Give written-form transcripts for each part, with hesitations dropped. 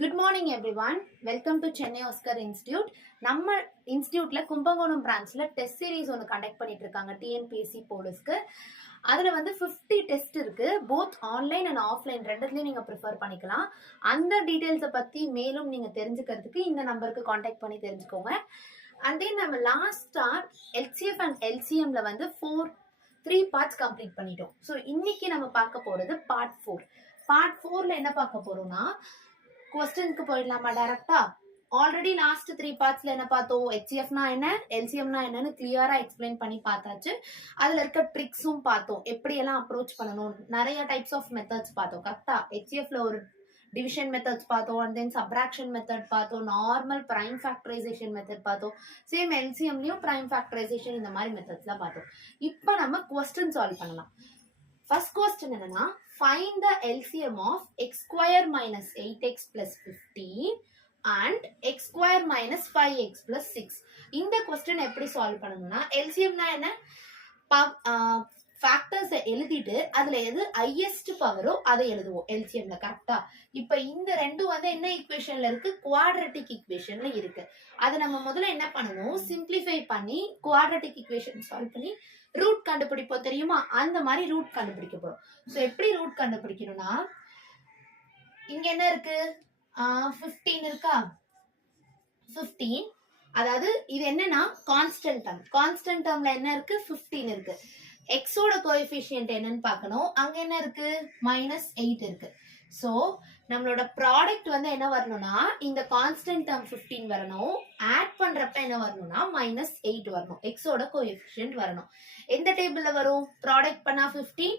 Good morning everyone. Welcome to Chennai Oscar Institute. நம்ம இன்ஸ்டிடியூட்ல Kumbakonam பிரான்ச்ல test series ஒன்று conduct பண்ணிட்டு இருக்காங்க டிஎன்பிஎஸ்சி போலீஸ்க்கு. அதுல வந்து 50 டெஸ்ட் இருக்கு. போத் ஆன்லைன் அண்ட் ஆஃப்லைன் ரெண்டுத்துலயும் நீங்க ப்ரிஃபர் பண்ணிக்கலாம். அந்த டீடைல்ஸை பத்தி மேலும் நீங்க தெரிஞ்சுக்கிறதுக்கு இந்த நம்பருக்கு காண்டாக்ட் பண்ணி தெரிஞ்சுக்கோங்க. அண்ட் தென் நம்ம லாஸ்டா எல்சிஎஃப் அண்ட் எல்சிஎம்ல வந்து 3 பார்ட்ஸ் கம்ப்ளீட் பண்ணிட்டோம். ஸோ இன்னைக்கு நம்ம பார்க்க போறது பார்ட் 4. பார்ட் 4ல என்ன பார்க்க போறோம்னா क्वेश्चन போயிடலாமா டைரக்டா. ஆல்ரெடி லாஸ்ட் 3 பார்ட்ஸ்ல என்ன பார்த்தோம், ஹெச்சிஎஃப்னா என்ன, எல்சிஎம்னா என்னன்னு கிளியரா எக்ஸ்பிளைன் பண்ணி பார்த்தாச்சு. அதுல இருக்க ட்ரிக்ஸும் பார்த்தோம், எப்படி எல்லாம் அப்ரோச் பண்ணணும், நிறைய டைப்ஸ் ஆஃப் மெத்தட்ஸ் பார்த்தோம். கரெக்டா ஹெச்சிஎஃப்ல ஒரு டிவிஷன் மெத்தட்ஸ் பார்த்தோம், அண்ட் தென் சப்ராக்ஷன் மெத்தட் பார்த்தோம், நார்மல் பிரைம் ஃபேக்டரைசேஷன் மெத்தட் பார்த்தோம், சேம் எல்சிஎம்லயும் பிரைம் ஃபேக்டரைசேஷன், இந்த மாதிரி மெத்தட்ஸ்லாம் பார்த்தோம். இப்போ நம்ம கொஸ்டின் சால்வ் பண்ணலாம். ஃபர்ஸ்ட் கொஸ்டின் என்னன்னா, find the LCM of x square minus 8x plus 15 and x square minus 5x plus 6. இந்த கொஸ்டின் எப்படி சால்வ் பண்ணணும்னா, எல்சிஎம்னா என்ன, ஃபேக்டர்ஸ் எழுதிட்டு அதுல எது ஹையஸ்ட் பவரோ அதை எழுதுவோம் எல்சிஎம்ல. கரெக்டா? இப்ப இந்த ரெண்டும் வந்து என்ன ஈக்குவேஷன்ல இருக்கு, குவாட்ரட்டிக் ஈக்குவேஷன்ல இருக்கு. அதை நம்ம முதல்ல என்ன பண்ணணும், சிம்பிளிஃபை பண்ணி குவாட்ரட்டிக் ஈக்குவேஷன் சால்வ் பண்ணி ரூட் கண்டுபிடிப்போம். தெரியுமா? அந்த மாதிரி ரூட் கண்டுபிடிக்க போறோம். ஸோ எப்படி ரூட் கண்டுபிடிக்கணும்னா, இங்க என்ன இருக்கு, 15 இருக்கா, 15. அதாவது இது என்னன்னா கான்ஸ்டன்ட் டேர்ம். கான்ஸ்டன்ட் டேர்ம்ல என்ன இருக்கு, 15 இருக்கு. எக்ஸோட கோஎஃபிஷியன்ட் என்னன்னு பார்க்கணும். அங்க என்ன இருக்கு, -8 இருக்கு. சோ நம்மளோட ப்ராடக்ட் வந்து என்ன வரணும்னா, இந்த கான்ஸ்டன்ட் டேர்ம் 15 வரணும். ஆட் பண்றப்ப என்ன வரணும்னா -8 வரணும். எக்ஸோட கோஎஃபிஷியன்ட் வரணும். எந்த டேபிள்ல வரும், ப்ராடக்ட் பண்ணா 15,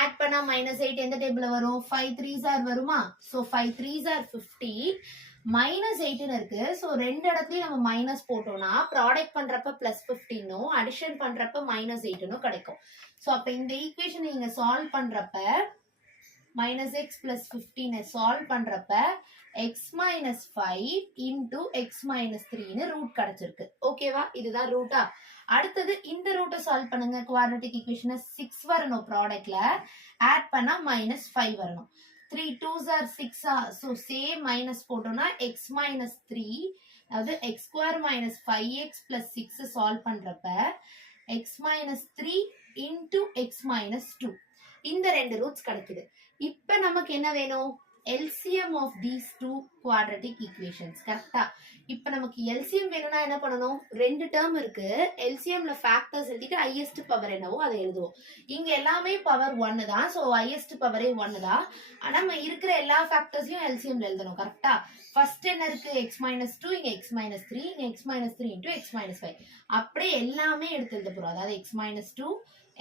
ஆட் பண்ணா -8 எந்த டேபிள்ல வரும், 5 3s வருமா? சோ 5 3s 50, -8 இருக்கு. சோ ரெண்டு இடத்துலயும் நம்ம மைனஸ் போட்டோம்னா ப்ராடக்ட் பண்றப்ப +15 அடிஷன் பண்றப்ப -8 கிடைக்கும். சோ அப்ப இந்த ஈக்குவேஷன் நீங்க சால்வ் பண்றப்ப -x + 15 சால்வ் பண்றப்ப x - 5 into x - 3 ரூட் கிடைச்சிருக்கு. ஓகேவா? இதுதான் ரூட்டா. அடுத்தது இந்த ரூட்டை சால்வ் பண்ணுங்க. குவாட்ரட்டிக் ஈக்குவேஷன் 6 வரணும், ப்ராடக்ட்ல ஆட் பண்ணா -5 வரணும். 3 2s 6. so same மைனஸ் போட்டோம்னா x - 3, அதாவது x² - 5x + 6 சால்வ் பண்றப்ப x - 3 into x - 2 இந்த ரெண்டு ரூட்ஸ் கிடைக்குது. இப்ப நமக்கு என்ன வேணும், LCM of these two quadratic equations. கரெக்டா? இப்ப நமக்கு LCM வேணும்னா என்ன பண்ணணும், ரெண்டு டேர்ம் இருக்கு. LCMல ஃபேக்டர்ஸ் எழுதிட்டு ஹையஸ்ட் பவர் என்னவோ அதை எழுதுவோம். இங்க எல்லாமே பவர் 1 தான். சோ ஹையஸ்ட் பவரே 1 தான். ஆனா நம்ம இருக்கிற எல்லா ஃபேக்டர்ஸையும் LCMல எழுதணும். கரெக்டா? ஃபர்ஸ்ட் என்ன இருக்கு, x - 2, இங்க x - 3, இங்க x - 3 into x - 5. அப்படியே எல்லாமே எடுத்து எழுத போறோம். அதாவது x - 2,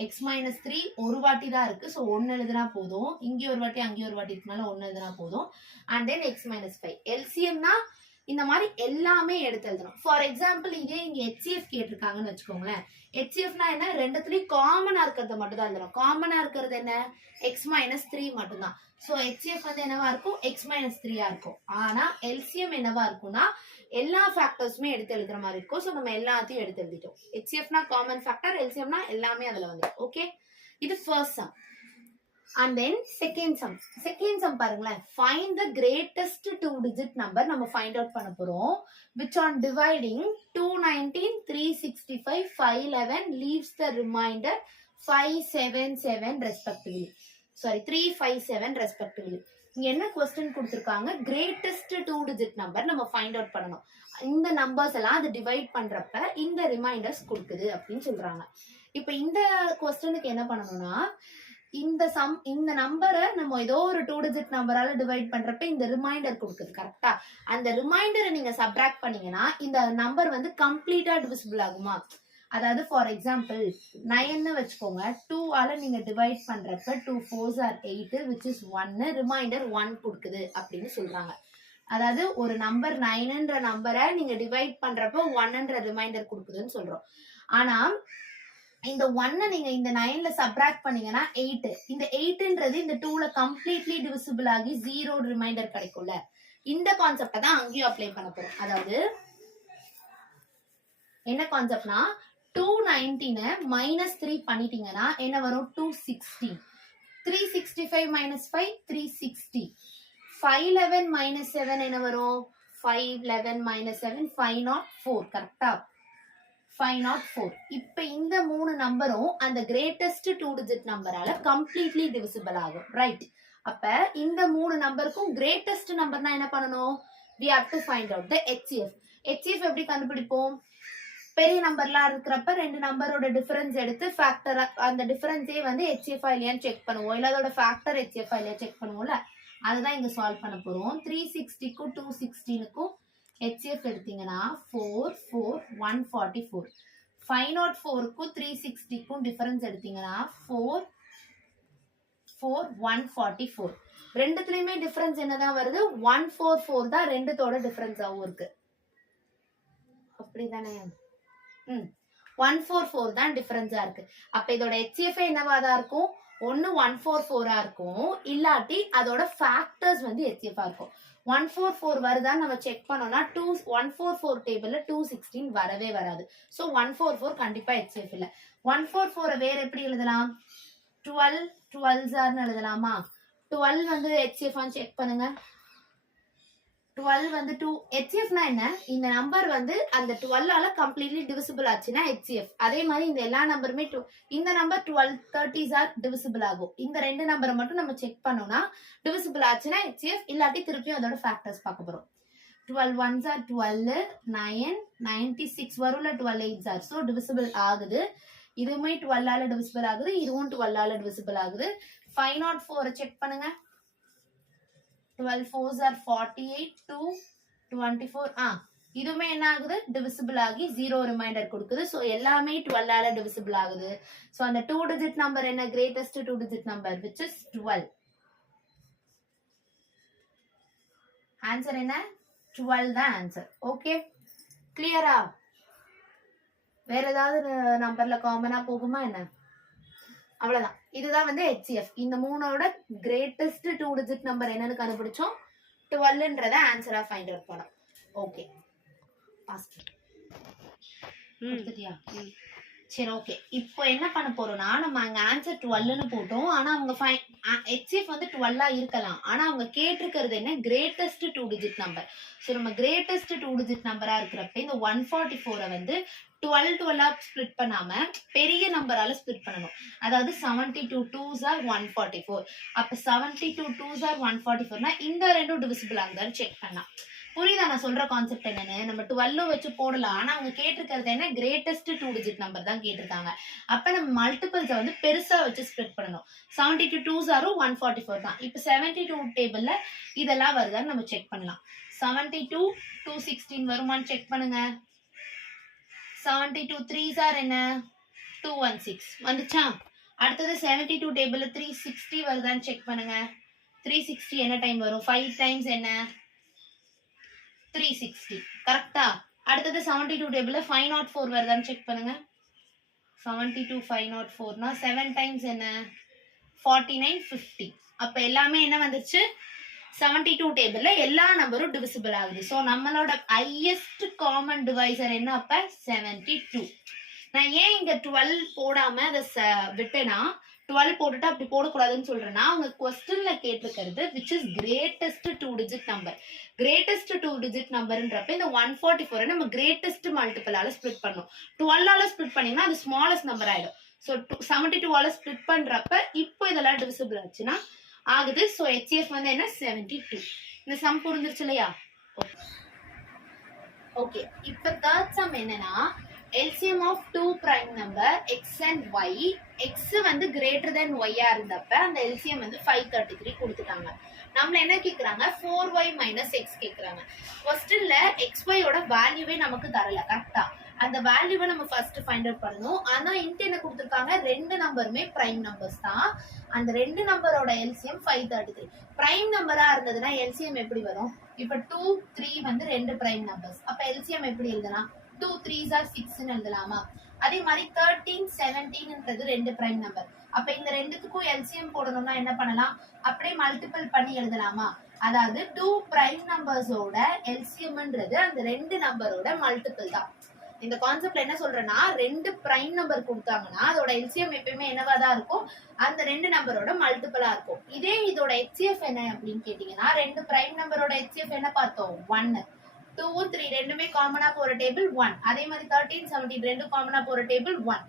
x - 3 ஒரு வாட்டி தான் இருக்கு. சோ 1 எழுதுனா போதும். இங்க ஒரு வாட்டி அங்க ஒரு வாட்டி இருக்கனால 1 எழுதுனா போதும். and then x - 5. LCMனா இந்த மாதிரி எல்லாமே எடுத்து எழுதணும். ஃபார் எக்ஸாம்பிள் இதே இங்க HCF கேட்டிருக்காங்கன்னு வச்சுக்கோங்களேன். HCFனா என்ன, ரெண்டுத்துலயும் காமனா இருக்கிறத மட்டும் தான் எழுதணும். காமனா இருக்கிறது என்ன, x - 3 மட்டும் தான். சோ HCF வந்து என்னவா இருக்கும், x - 3 இருக்கும். ஆனா LCM என்னவா இருக்கும்னா எல்லா ஃபேக்டர்ஸுமே எடுத்து எழுதுற மாதிரி இருக்கும். சோ நம்ம எல்லாத்தையும் எடுத்து எழுதிட்டோம். HCFனா காமன் ஃபேக்டர், LCMனா எல்லாமே அதுல வந்து. ஓகே, இது first sum. and then second sum பாருங்களேன். find the greatest 2-digit number நம்ம find out பண்ண போறோம், which on dividing 219 365 511 leaves the remainder 577 respectively. sorry 357 respectively. இங்க என்ன கொஸ்டின் கொடுத்திருக்காங்க, கிரேட்டஸ்ட் 2-digit நம்பர் நம்ம ஃபைண்ட் அவுட் பண்ணணும். இந்த நம்பர்ஸ் எல்லாம் அது டிவைட் பண்றப்ப இந்த ரிமைண்டர்ஸ் கொடுக்குது அப்படின்னு சொல்றாங்க. இப்ப இந்த கொஸ்டினுக்கு என்ன பண்ணணும்னா, இந்த நம்பரை நம்ம ஏதோ ஒரு 2-digit நம்பரால டிவைட் பண்றப்ப இந்த ரிமைண்டர் கொடுக்குது. கரெக்டா? அந்த ரிமைண்டரை நீங்க சப்ராக்ட் பண்ணீங்கன்னா இந்த நம்பர் வந்து கம்ப்ளீட்டா டிவிசிபிள் ஆகுமா? அதாவது ஃபார் எக்ஸாம்பிள் 9 வச்சுக்கோங்க. 2 ஆல நீங்க டிவைட் பண்றப்ப 2 4s 8 which is 1, ரிமைண்டர் 1 கொடுக்குது அப்படின்னு சொல்றாங்க. அதாவது ஒரு நம்பர் 9ன்ற நம்பரை நீங்க டிவைட் பண்றப்ப 1ன்ற ரிமைண்டர் கொடுக்குதுன்னு சொல்றோம். ஆனா இந்த 1 நீங்க இந்த 9ல சப்ராக்ட் பண்ணீங்கன்னா 8. இந்த 8ன்றது இந்த 2ல கம்ப்ளீட்லி டிவிசிபிள் ஆகி 0 ரிமைண்டர் கிடைக்கும்ல. இந்த கான்செப்டை தான் அங்கேயும் அப்ளை பண்ண போறோம். அதாவது என்ன கான்செப்ட்னா, 219 -3 பண்ணிட்டீங்கன்னா என்ன வரும், 260. 365 - 5 360. 511 minus 7 என்ன வரும்? 511 minus 7 504. கரெக்டா? 504. இப்ப இந்த மூணு நம்பரும் அந்த கிரேட்டஸ்ட் 2 டிஜிட் நம்பரால கம்ப்ளீட்லி டிவிசிபிள் ஆகும். ரைட்? அப்ப இந்த மூணு நம்பருக்கும் கிரேட்டஸ்ட் நம்பர்னா என்ன பண்ணணும்? we have to find out the HCF. HCF எப்படி கண்டுபிடிப்போம்? பெரிய நம்பர்லாம் இருக்கிறப்ப ரெண்டு நம்பரோட டிஃபரன்ஸ் எடுத்து ஃபேக்டர் அந்த டிஃபரன்ஸே வந்து HCF இல்லையான்னு செக் பண்ணுவோம். இல்ல அதோட ஃபேக்டர் HCF இல்லையா செக் பண்ணுவோம்ல, அதுதான் இங்க சால்வ் பண்ண போறோம். 360க்கும் 216க்கும் HCF எடுத்தீங்கன்னா 4 4 144. 504க்கும் 360க்கும் டிஃபரன்ஸ் எடுத்தீங்கன்னா 4 4 144. ரெண்டுத்துலயுமே டிஃபரன்ஸ் என்னதான் வருது? 144 தான் ரெண்டுத்தோட டிஃபரன்ஸாவும் இருக்கு. அப்படிதானே? 144 தான் டிஃபரன்ஸா இருக்கு. அப்ப இதோட HCF என்னவாதான் இருக்கும்? ஒன்னு 144 இருக்கும், இல்லாட்டி அதோட ஃபேக்டர்ஸ் வந்து HCF இருக்கும். 144 வருதான்னு நம்ம செக் பண்ணோம்னா 144 டேபிள்ல 216 வரவே வராது. சோ 144 கண்டிப்பா HCF இல்ல. 144 வேற எப்படி எழுதலாம்? 12 12s எழுதலாமா? 12 வந்து HCF செக் பண்ணுங்க. 12 வந்து 2 HCF னா என்ன? இந்த நம்பர் வந்து அந்த 12 ஆல கம்ப்ளீட்லி டிவிசிபிள் ஆச்சுன்னா HCF. அதே மாதிரி இந்த எல்லா நம்பருமே இந்த நம்பர் 12 30s ஆர் டிவிசிபிள் ஆகும். இந்த ரெண்டு நம்பரை மட்டும் நம்ம செக் பண்ணோம்னா டிவிசிபிள் ஆச்சுன்னா HCF, இல்லாட்டி திருப்பியும் அதோட ஃபேக்டர்ஸ் பார்க்க போறோம். 12 1s ஆர் 12 9 96 வரும்ல, 12 8s ஆர். சோ டிவிசிபிள் ஆகுது. இதுவுமே 12 ஆல டிவிசிபிள் ஆகுது, இதுவும் 12 ஆல டிவிசிபிள் ஆகுது. 504 செக் பண்ணுங்க. 12 4s are 48 2 24. இதுமே என்ன ஆகுது? டிவிசிபிள் ஆகி 0 ரிமைண்டர் கொடுக்குது. சோ எல்லாமே 12 ஆல டிவிசிபிள் ஆகுது. சோ அந்த 2 டிஜிட் நம்பர் என்ன? Greatest 2 digit number which is 12. Answer என்ன? 12 தான் ஆன்சர். ஓகே, கிளியரா? வேற ஏதாவது நம்பர்ல காமனா போகுமா என்ன? அவ்வளவுதான். இதுதான் வந்து HCF. இந்த மூணோட கிரேட்டஸ்ட் 2 டிஜிட் நம்பர் என்னன்னு கண்டுபிடிச்சோம். 12ன்றத ஆன்சரா ஃபைண்ட் அவுட் பண்ணோம். ஓகே, சரி ஓகே. இப்போ என்ன பண்ண போறோம்னா, நம்ம அங்க ஆன்சர் 12ன்னு போட்டோம். ஆனா அவங்க HCF வந்து 12ஆ இருக்கலாம். ஆனா அவங்க கேட்டிருக்கிறது என்ன? Greatest 2 digit number. சோ நம்ம கிரேட்டஸ்ட் 2 டிஜிட் நம்பரா இருக்கிறப்ப இந்த 144 வந்து 12 12ஆ ஸ்ப்ளிட் பண்ணாம பெரிய நம்பரால ஸ்ப்ளிட் பண்ணணும். அதாவது 72 2s are 144. அப்ப 72 2s are 144னா இந்த ரெண்டும் டிவிசிபிள் ஆகுதான்னு செக் பண்ணலாம். புரியுதா நான் சொல்ற கான்செப்ட் என்னன்னு? நம்ம 12 வச்சு போடலாம். ஆனா அவங்க கேட்டிருக்கிறது என்ன? கிரேட்டஸ்ட் 2 டிஜிட் நம்பர் தான் கேட்டிருக்காங்க. அப்ப நம்ம மல்டிபிள்ஸை வந்து பெருசா வச்சு ஸ்ப்ளிட் பண்ணணும். 72 2s are 144 தான். இப்ப 72 டேபிள்ல இதெல்லாம் வருதான்னு நம்ம செக் பண்ணலாம். 72 216 வருமான்னு செக் பண்ணுங்க. 72 3s are என்ன? 216 வந்துச்சா? அடுத்தது 72 டேபிள்ல 360 வருதான்னு செக் பண்ணுங்க. 360 என்ன டைம் வரும்? 5 டைம்ஸ் என்ன? 360. கரெக்டா? அடுத்தது 72 டேபிள்ல 504 வருதான்னு செக் பண்ணுங்க. 72 504னா 7 டைம்ஸ் என்ன? 49 50. அப்ப எல்லாமே என்ன வந்துச்சு? 72 டேபிள்ல எல்லா நம்பரும் டிவிசிபிள் ஆகுது. சோ நம்மளோட ஹையஸ்ட் காமன் டிவைசர் என்ன? அப்ப 72. நான் ஏன் இங்க 12 போடாம அதை விட்டேன்னா, 12 போட்டுட்டு அப்படி போடக்கூடாதுன்னு சொல்றேன்னா, அவங்க கொஸ்டின்ல கேட்டிருக்கிறது which is greatest 2 digit number. greatest 2 digit நம்பர்ன்றப்ப இந்த 144 நம்ம கிரேட்டஸ்ட் மல்டிபிளால ஸ்ப்ளிட் பண்ணோம். 12 ஆல ஸ்ப்ளிட் பண்ணீங்கன்னா அது ஸ்மாலஸ்ட் நம்பர் ஆயிடும். சோ 72 ஆல ஸ்ப்ளிட் பண்றப்ப இப்போ இதெல்லாம் டிவிசிபிள் ஆச்சுன்னா ஆகுது. சோ HCF வந்து என்ன? 72. இந்த சம் புரிஞ்சிருச்சு இல்லையா? ஓகே, இப்ப தேர்ட் சம் என்னன்னா, LCM of 2 prime number x and y. x வந்து greater than y இருந்தப்ப அந்த LCM வந்து 533 கொடுத்துட்டாங்க. நம்மள என்ன கேக்குறாங்க? 4y minus x கேக்குறாங்க. கொஸ்டின்ல xy ஓட வேல்யூவே நமக்கு தரல. கரெக்டா? அந்த வேல்யூவை நம்ம ஃபர்ஸ்ட் ஃபைண்ட் அவுட் பண்ணணும். ஆனா இன்ட் என்ன கொடுத்துருக்காங்க? ரெண்டு நம்பருமே பிரைம் நம்பர்ஸ் தான். அந்த ரெண்டு நம்பரோட LCM 533. பிரைம் நம்பரா இருந்ததுன்னா LCM எப்படி வரும்? இப்ப 2 3 வந்து ரெண்டு பிரைம் நம்பர்ஸ். அப்ப LCM எப்படி எழுதலாம்? 2 3s are 6 எழுதலாமா? அதே மாதிரி 13 17ன்றது ரெண்டு பிரைம் நம்பர். அப்ப இந்த ரெண்டுத்துக்கும் LCM போடணும்னா என்ன பண்ணலாம்? அப்படியே மல்டிபிள் பண்ணி எழுதலாமா? அதாவது 2 பிரைம் நம்பர்ஸோட LCMன்றது அந்த ரெண்டு நம்பரோட மல்டிபிள் தான். இந்த கான்செப்ட்ல என்ன சொல்றேன்னா, ரெண்டு பிரைம் நம்பர் கொடுத்தாங்கன்னா அதோட எல்சிஎம் எப்பயுமே என்னவா தான் இருக்கும், அந்த ரெண்டு நம்பரோட மல்டிபிளா இருக்கும். இதே இதோட ஹெச்சிஎஃப் என்ன அப்படின்னு கேட்டீங்கன்னா, ரெண்டு பிரைம் நம்பரோட ஹெச்சிஎஃப் என்ன பார்த்தோம், 1. 2 3 ரெண்டுமே காமனா போற டேபிள் 1. அதே மாதிரி 13 17 ரெண்டு காமனா போற டேபிள் 1.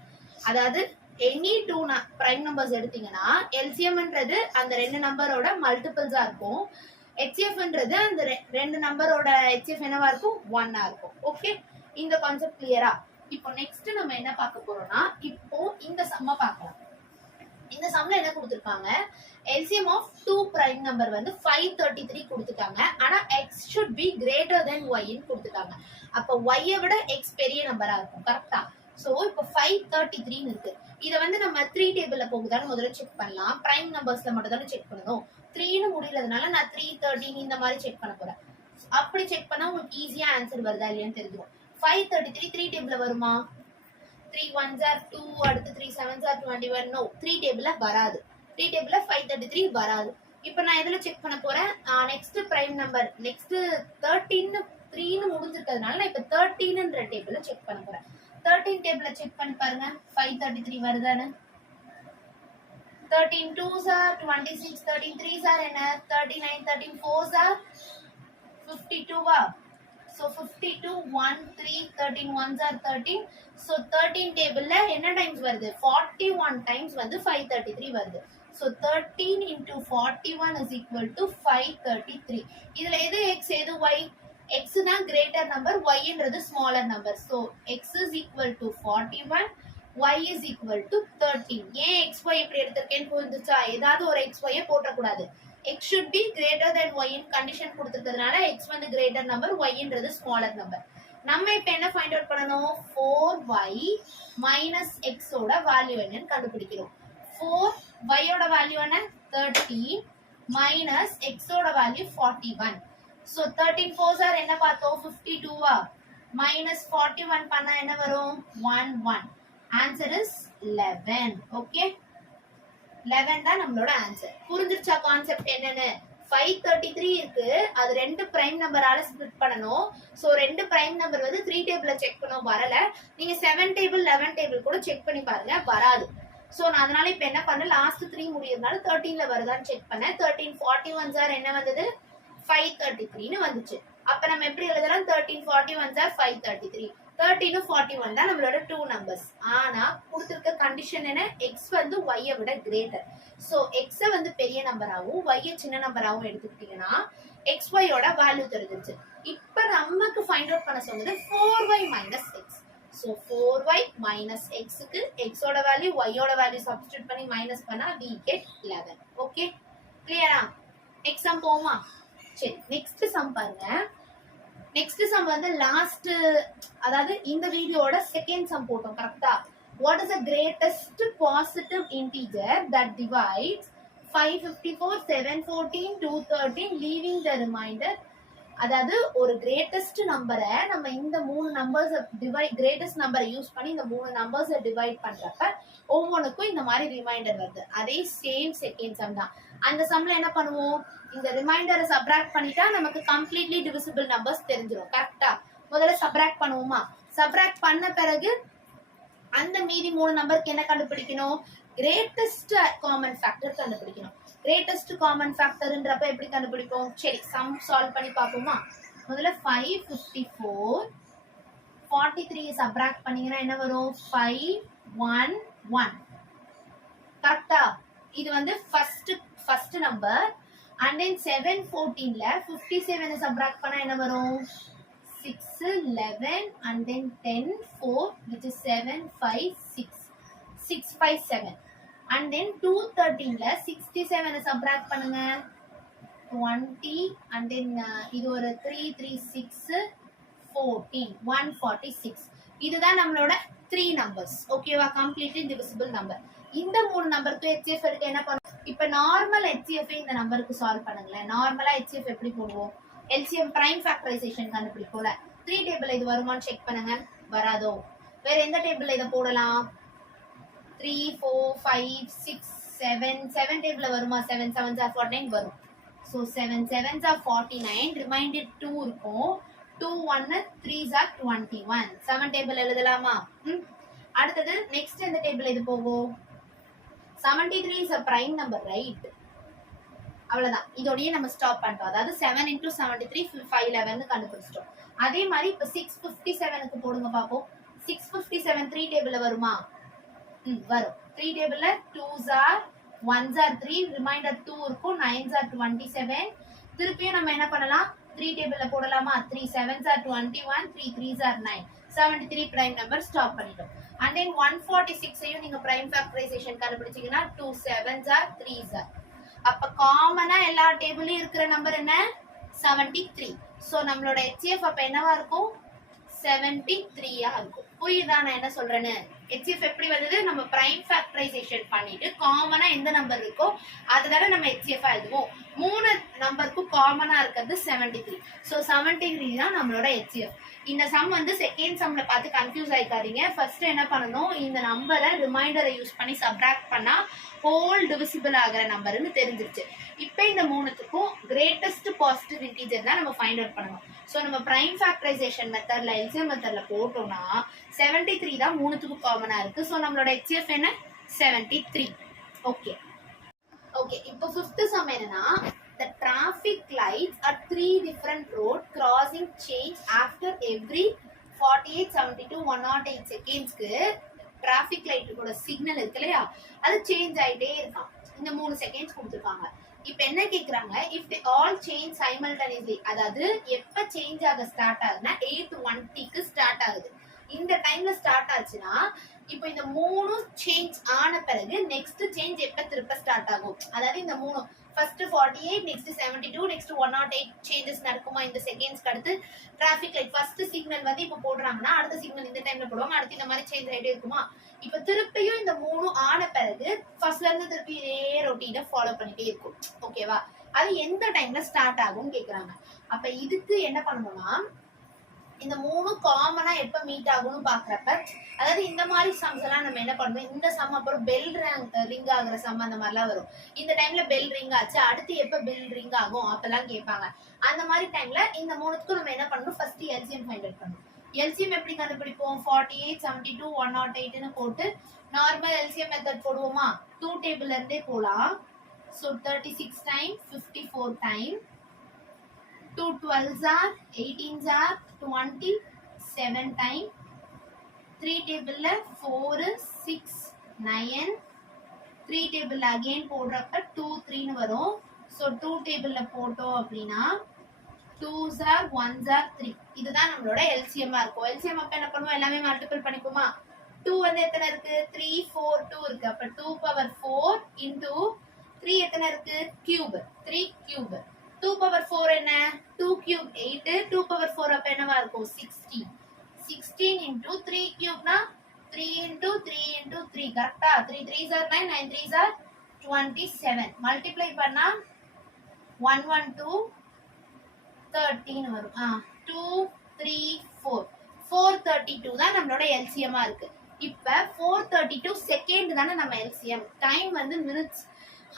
அதாவது எனி டூ பிரைம் நம்பர்ஸ் எடுத்தீங்கன்னா எல்சிஎம்ன்றது அந்த ரெண்டு நம்பரோட மல்டிபிள்ஸா இருக்கும். ஹெச்சிஎஃப்ன்றது அந்த ரெண்டு நம்பரோட ஹெச்சிஎஃப் என்னவா இருக்கும், 1 இருக்கும். ஓகே, இந்த கான்செப்ட் கிளியரா? இப்போ நெக்ஸ்ட் நம்ம என்ன பார்க்க போறோம்னா, இப்போ இந்த சம்ம பார்க்கலாம். இந்த சம்ல என்ன கொடுத்திருக்காங்க, LCM of 2 prime number வந்து 533 கொடுத்துட்டாங்க. ஆனா x should be greater than y ன்னு கொடுத்துட்டாங்க. அப்ப y விட x பெரிய நம்பரா இருக்கும். கரெக்ட்டா? சோ இப்போ 533 இருக்கு. இத வந்து நம்ம 3 டேபிள்ல போகுதான்னு முதல்ல செக் பண்ணலாம். பிரைம் நம்பர்ஸ்ல மட்டும் தான் செக் பண்ணனும். 3 ன்னு முடியறதுனால நான் 313 இந்த மாதிரி செக் பண்ண போறேன். அப்படி செக் பண்ணா உங்களுக்கு ஈஸியா ஆன்சர் வருதா இல்லையான்னு தெரிஞ்சிடும். 533 3 டேபிள்ல வருமா? 3 1s are 2, அடுத்து 3 7s are 21. நோ, 3 டேபிள்ல வராது. 3 டேபிள்ல 533 வராது. இப்போ நான் எதுல செக் பண்ண போறேன், நெக்ஸ்ட் பிரைம் நம்பர் நெக்ஸ்ட் 13 3 ன்னு முடிஞ்சிருக்கிறதுனால நான் இப்போ 13ன்ற டேபிள்ல செக் பண்ண போறேன். 13 டேபிள்ல செக் பண்ணி பாருங்க 533 வருதான்னு. 13 2s are 26, 13 3s are என்ன 39, 13 4s are 52. So 52 1 3 13 1s are 13. So 13 டேபிள்ல என்ன டைம்ஸ் வருது, 41 டைம்ஸ் வந்து 533 வருது. So 13 into 41 is equal to 533. இதுல எது x எது y? x தான் greater number, y ன்றது smaller number. So x is equal to 41, y is equal to 13. ஏன் xy இப்படி எடுத்திருக்கேன்னு புரிஞ்சுச்சா? ஏதாவது ஒரு xy போட கூடாது. x should be greater than y in condition கொடுத்திருக்கிறதுனால x வந்து greater number, y ன்றது smaller number. நம்ம இப்ப என்ன ஃபைண்ட் அவுட் பண்ணனும், 4y minus x ஓட வேல்யூ என்னன்னு கண்டுபிடிக்கிறோம். 4y ஓட வேல்யூ என்ன 13 minus x ஓட வேல்யூ 41. So 13 4s are என்ன பார்த்தோம் 52 minus 41 பண்ணா என்ன வரும் 1 1. Answer is 11. Okay, 11 தான் நம்மளோட ஆன்சர். புரிஞ்சிருச்சா கான்செப்ட் என்னன்னு? 533 இருக்கு, அது ரெண்டு பிரைம் நம்பரால ஸ்ப்ளிட் பண்ணனும். சோ ரெண்டு பிரைம் நம்பர் வந்து 3 டேபிள்ல செக் பண்ணோம், வரல. நீங்க 7 டேபிள் 11 டேபிள் கூட செக் பண்ணி பாருங்க, வராது. சோ நான் அதனால இப்ப என்ன பண்ண, லாஸ்ட் 3 முடியறதுனால 13ல வருதான்னு செக் பண்ணேன். 13 41s are என்ன வந்தது 533 ன்னு வந்துச்சு. அப்ப நம்ம எப்படி எழுதலாம், 13 41s are 533. 13 41 தான் நம்மளோட 2 நம்பர்ஸ். ஆனா கொடுத்திருக்க கண்டிஷன் என்ன, x வந்து y விட கிரேட்டர். சோ x வந்து பெரிய நம்பராவும் y சின்ன நம்பராவும் எடுத்துக்கிட்டீங்கன்னா xy ஓட வேல்யூ தெரிஞ்சிருச்சு. இப்போ நமக்கு ஃபைண்ட் அவுட் பண்ண சொன்னது 4y minus x. So 4y minus x க்கு x ஓட வேல்யூ y ஓட வேல்யூ சப்ஸ்டிட்யூட் பண்ணி மைனஸ் பண்ணா we get 11. ஓகே, கிளியரா? நெக்ஸ்ட் சம் போமா? சரி, நெக்ஸ்ட் சம் பாருங்க. நெக்ஸ்ட் சம் வந்து லாஸ்ட், அதாவது இந்த வீடியோட செகண்ட் சம் போட்டோம். கரெக்ட்டா? What is the greatest positive integer that divides 554, 714, 213 leaving the remainder? அதாவது ஒரு கிரேட்டஸ்ட் நம்பரை நம்ம இந்த மூணு நம்பர்ஸ் கிரேட்டஸ்ட் நம்பரை யூஸ் பண்ணி இந்த மூணு நம்பர்ஸை டிவைட் பண்றப்ப ஒவ்வொன்றுக்கும் இந்த மாதிரி ரிமைண்டர் வருது. அதே சேம் செகண்ட் சம் தான். அந்த சம்ல என்ன பண்ணுவோம், இந்த ரிமைண்டரை சப்ராக்ட் பண்ணிட்டா நமக்கு கம்ப்ளீட்லி டிவிசிபிள் நம்பர்ஸ் தெரிஞ்சிடும். கரெக்டா? முதல்ல சப்ராக்ட் பண்ணுவோமா? சப்ராக்ட் பண்ண பிறகு அந்த மீதி மூணு நம்பருக்கு என்ன கண்டுபிடிக்கணும், கிரேட்டஸ்ட் காமன் ஃபேக்டர் கண்டுபிடிக்கணும். கிரேட்டஸ்ட் காமன் ஃபேக்டர்ன்றப்ப எப்படி கண்டுபிடிப்போம்? சரி, சம் சால்வ் பண்ணி பார்ப்போமா? முதல்ல 554 43 சப்ராக்ட் பண்ணீங்கன்னா என்ன வரும், 511. கரெக்ட்டா? இது வந்து ஃபர்ஸ்ட் நம்பர். அண்ட் தென் 714ல 57 சப்ராக்ட் பண்ணா என்ன வரும், 6 11 and then 10 4 which is 7 5 6 6 5 7. And then 213ல 67 subtract பண்ணுங்க, 20 and then இது ஒரு 3 3 6 14 146. இதுதான் நம்மளோட 3 நம்பர்ஸ். ஓகேவா? Completely divisible number. இந்த மூணு நம்பருக்கு HCF எடுத்து என்ன பண்ணுவோம், இப்போ நார்மல் HCF இந்த நம்பருக்கு சால்வ் பண்ணுங்களேன். நார்மலா HCF எப்படி போடுவோம், LCM பிரைம் ஃபேக்டரைசேஷன் கண்டுபிடிப்போம்ல. 3 டேபிள் இது வருமான்னு செக் பண்ணுங்க, வராதோ. வேற எந்த டேபிள்ல இத போடலாம், 3 4 5 6 7 டேபிள்ல வருமா, 7 7s are 49 வரும். சோ 7 7s are 49, ரிமைண்டர் 2 இருக்கும். 2 1 3s are 21. 7 டேபிள் எழுதலாமா? அடுத்தது நெக்ஸ்ட் எந்த டேபிள் இது போகும்? 73 is a prime number, right? அவ்வளவுதான். இதோடயே நம்ம ஸ்டாப் பண்ணிட்டோம். அதாவது 7 into 73 511 கண்டுபிடிச்சிட்டோம். அதே மாதிரி இப்ப 657க்கு போடுங்க பாப்போம். 657 3 டேபிள்ல வருமா? வரும். 3 டேபிள்ல 2s are 1s are 3, reminder 2 இருக்கும், 9s are 27. திருப்பியும் நம்ம என்ன பண்ணலாம்? 3 டேபிள்ல போடலாமா? 3 7s are 21, 3 3s are 9. 73 prime number stop பண்ணிட்டோம். And then 146ஐயும் நீங்க prime factorisation கண்டுபிடிச்சீங்கன்னா 2 7s are 3s are. அப்ப காமனா எல்லா டேபிள்லயும் இருக்கிற நம்பர் என்ன? 73. சோ நம்மளோட HCF அப்ப என்னவா இருக்கும்? 73 இருக்கும். புரியுதா நான் என்ன சொல்றேன்னு? HCF எப்படி வந்தது? நம்ம பிரைம் ஃபேக்டரைசேஷன் பண்ணிட்டு காமனா எந்த நம்பர் இருக்கோ அதுதானே நம்ம HCF எழுதுவோம். 3 நம்பருக்கு காமனா இருக்கிறது 73. சோ 73 தான் நம்மளோட HCF. இந்த சம் வந்து செகண்ட் சம்ல பார்த்து கன்ஃபியூஸ் ஆயிக்காதீங்க. ஃபர்ஸ்ட் என்ன பண்ணணும்? இந்த நம்பரை ரிமைண்டரை யூஸ் பண்ணி சப்ட்ராக்ட் பண்ணா ஹோல் டிவிசிபிள் ஆகிற நம்பர்னு தெரிஞ்சிருச்சு. இப்போ இந்த மூணுத்துக்கும் கிரேட்டஸ்ட் பாசிட்டிவ் இன்டிஜர் தான் நம்ம ஃபைண்ட் அவுட் பண்ணணும். ஸோ நம்ம பிரைம் ஃபேக்டரைசேஷன் மெத்தட்ல எல்சிஎம் மெத்தட்ல போட்டோம்னா 73 தான் மூணுத்துக்கும் காமனா இருக்கு. ஸோ நம்மளோட HCF என்ன? 73. Okay okay. இப்போ ஃபிஃப்த் சம் என்னன்னா, the traffic lights at 3 different road crossing change after every 48 72 108 secondsக்கு traffic லைட்டோட சிக்னல் இருக்கு இல்லையா, அது சேஞ்ச் ஆயிட்டே இருக்கான். இந்த 3 செகண்ட்ஸ் கொடுத்துருக்காங்க. இப்போ என்ன கேக்குறாங்க? If they all change simultaneously, அதாவது எப்ப சேஞ்ச் ஆக ஸ்டார்ட் ஆகுதுன்னா 8:20க்கு ஸ்டார்ட் ஆகுது. இந்த டைம்ல ஸ்டார்ட் ஆச்சுன்னா இப்போ இந்த 3 சேஞ்ச் ஆன பிறகு நெக்ஸ்ட் சேஞ்ச் எப்ப திருப்ப ஸ்டார்ட் ஆகும்? அதாவது இந்த 3 ஃபர்ஸ்ட் 48, நெக்ஸ்ட் 72, நெக்ஸ்ட் 108 சேஞ்சஸ் நடக்குமா இந்த செகண்ட்ஸ்க்கு அடுத்து? டிராஃபிக் லைட் ஃபர்ஸ்ட் சிக்னல் வந்து இப்போ போடுறாங்கன்னா அடுத்த சிக்னல் இந்த டைம்ல போடுவாங்க, அடுத்து இந்த மாதிரி சேஞ்ச் ஆயிட்டே இருக்குமா? இப்போ திருப்பியும் இந்த 3 ஆன பிறகு ஃபர்ஸ்ட்ல இருந்து திருப்பி இதே ரொட்டீனை ஃபாலோ பண்ணிட்டே இருக்கும். ஓகேவா? அது எந்த டைம்ல ஸ்டார்ட் ஆகும்னு கேக்குறாங்க. அப்ப இதுக்கு என்ன பண்ணணும்னா, இந்த 3 காமனா எப்ப மீட் ஆகும்னு பாக்குறப்ப, அதாவது இந்த மாதிரி சம்ஸ் எல்லாம் நம்ம என்ன பண்ணுவோம்? இந்த சம் அப்புறம் பெல் ரிங் ஆகுற சம் அந்த மாதிரிலாம் வரும். இந்த டைம்ல பெல் ரிங் ஆச்சு, அடுத்து எப்ப பெல் ரிங் ஆகும் அப்பெல்லாம் கேட்பாங்க. அந்த மாதிரி டைம்ல இந்த 3த்துக்கும் நம்ம என்ன பண்ணணும்? ஃபர்ஸ்ட் எல்சிஎம் ஃபைண்ட் அவுட் பண்ணணும். எல்சிஎம் எப்படி கண்டுபிடிப்போம்? 48 72 108ன்னு போட்டு நார்மல் எல்சிஎம் மெத்தட் போடுவோமா? 2 டேபிள்ல இருந்தே போலாம். So 36 time 54 time 2 12s are 18s are 27 time. 3 table 4 6 9. 3 table again போடுறப்ப 2 3 னு வரும். So 2 table போட்டோம் அப்படின்னா 2s are 1s are 3. இதுதான் நம்மளோட LCM இருக்கும். LCM அப்ப என்ன பண்ணுவோம்? எல்லாமே மல்டிபிள் பண்ணிப்போமா? 2 வந்து எத்தனை இருக்கு? 3 4 2 இருக்கு. அப்ப 2 power 4 into 3 எத்தனை இருக்கு? cube 3 cube. 2 power 4 என்ன? 2 cube 8. 2 power 4 அப்ப என்னவா இருக்கும்? 16. 16 into 3 cube னா 3 into 3 into 3 கரெக்ட்டா? 3 3s are 9, 9 3s are 27. Multiply பண்ணா 112 13 வரும். 2 3 4 432 தான் நம்மளோட LCM இருக்கு. இப்ப 432 செகண்ட் தானே நம்ம LCM. டைம் வந்து மினிட்ஸ்,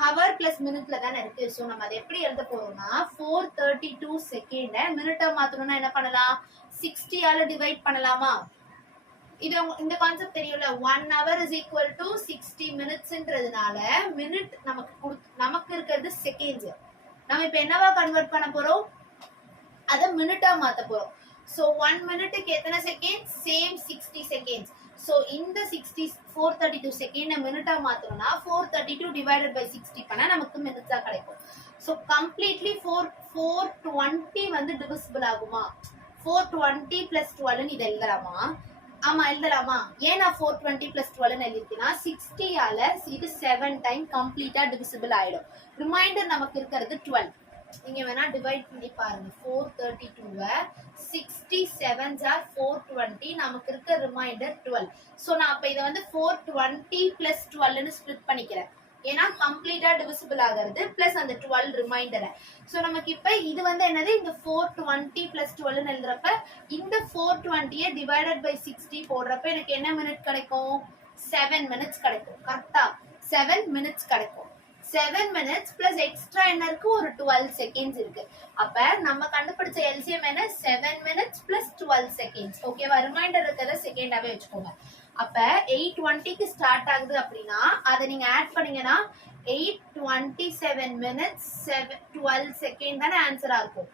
ஹவர் பிளஸ் மினிட்ல தானே இருக்கு. சோ நம்ம அதை எப்படி எழுத போறோம்னா 432 செகண்ட மினிட்டா மாத்தணும்னா என்ன பண்ணலாம்? 60 ஆல டிவைட் பண்ணலாமா? இது இந்த கான்செப்ட் தெரியும்ல. 1 hour is equal to 60 minutesன்றதுனால minute நமக்கு இருக்கிறது செகண்ட்ஸ். நம்ம இப்ப என்னவா கன்வெர்ட் பண்ண போறோம்? அத மினிட்டா மாத்த போறோம். சோ 1 மினிட்டுக்கு எத்தனை செகண்ட்? Same 60 seconds. சோ இந்த 432 செகண்ட் மினிட்டா மாத்தணும்னா 432 divided by 60 பண்ணா நமக்கு மினிட்ஸா கிடைக்கும். சோ கம்ப்ளீட்லி 420 வந்து டிவிசிபிள் ஆகுமா? 420 plus 12 இது எழுதலாமா? ஆமா எழுதலாமா? ஏன்னா 420 plus 12 எழுதினா 60 ஆல இது 7 டைம் கம்ப்ளீட்டா டிவிசிபிள் ஆயிடும். ரிமைண்டர் நமக்கு இருக்கிறது 12. நீங்க வேணா டிவைட் பண்ணி பாருங்க. 432 67s are 420, நமக்கு இருக்க ரிமைண்டர் 12. சோ நான் அப்ப இத வந்து 420 plus 12 னு ஸ்ப்ளிட் பண்ணிக்கிறேன். ஏன்னா கம்ப்ளீட்டா டிவிசிபிள் ஆகிறது பிளஸ் அந்த 12 ரிமைண்டர். சோ நமக்கு இப்ப இது வந்து என்னது? இந்த 420 plus 12 னு எழுதுறப்ப இந்த 420 divided by 60 போடுறப்ப எனக்கு என்ன மினிட் கிடைக்கும்? 7 minutes கிடைக்கும். கரெக்ட்டா? 7 minutes கிடைக்கும். 7 minutes plus எக்ஸ்ட்ரா என்ன இருக்கு, ஒரு 12 seconds இருக்கு. அப்ப நம்ம கண்டுபிடிச்ச எல்சிஎம் என்ன, 7 minutes plus 12 seconds. ஓகேவா, ரிமைண்டர் இருக்கிறத செகண்டாவே வச்சுக்கோங்க. அப்ப 8:20க்கு ஸ்டார்ட் ஆகுது அப்படின்னா அதை நீங்க ஆட் பண்ணீங்கன்னா 8:27 minutes 12 seconds தானே ஆன்சரா இருக்கும்.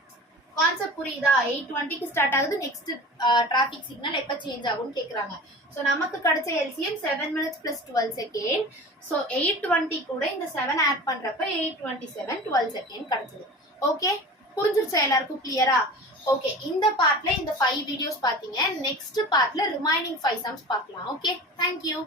கான்செப்ட் புரியுதா? 8:20க்கு ஸ்டார்ட் ஆகுது, நெக்ஸ்ட் டிராபிக் சிக்னல் எப்ப சேஞ்ச் ஆகும்னு கேக்குறாங்க. சோ நமக்கு கிடைச்ச LCM 7 minutes plus 12 seconds. So 8:20 கூட இந்த 7 ஆட் பண்றப்ப 8:27 12 seconds கிடைச்சது. ஓகே, புரிஞ்சிருச்சா எல்லாருக்கும்? கிளியரா? ஓகே, இந்த பார்ட்ல இந்த 5 வீடியோஸ் பாத்தீங்க. நெக்ஸ்ட் பார்ட்ல ரிமைனிங் 5 சம்ஸ் பார்க்கலாம். Okay, thank you.